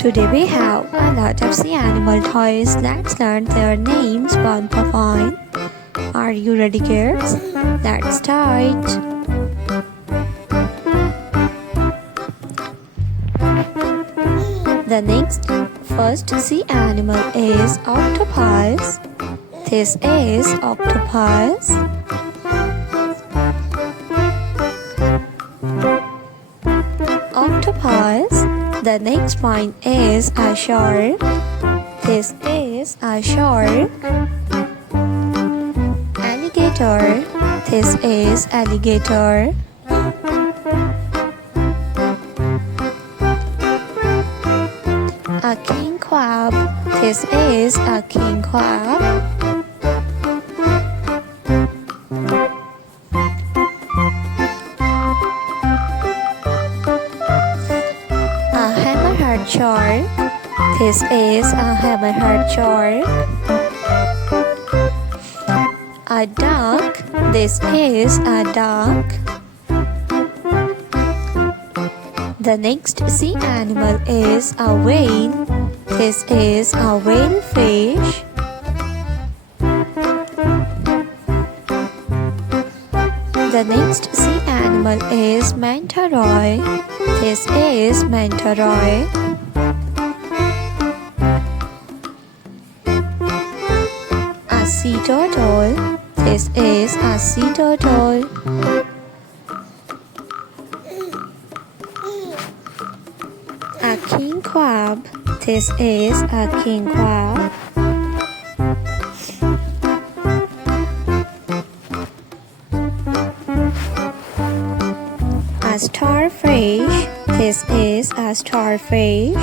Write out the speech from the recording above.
Today we have a lot of sea animal toys. Let's learn their names one by one. Are you ready, kids? Let's start. The first sea animal is octopus. This is octopus. Octopus. The next one is a shark. This is a shark. Alligator. This is alligator. A king crab. This is a king crab. A hammerhead shark. This is a hammerhead shark. A duck. This is a duck. The next sea animal is a whale. This is a whale fish. The next sea animal is manta ray. This is manta ray. A sea turtle. This is a sea turtle. A king crab. This is a king crab. A starfish. This is a starfish.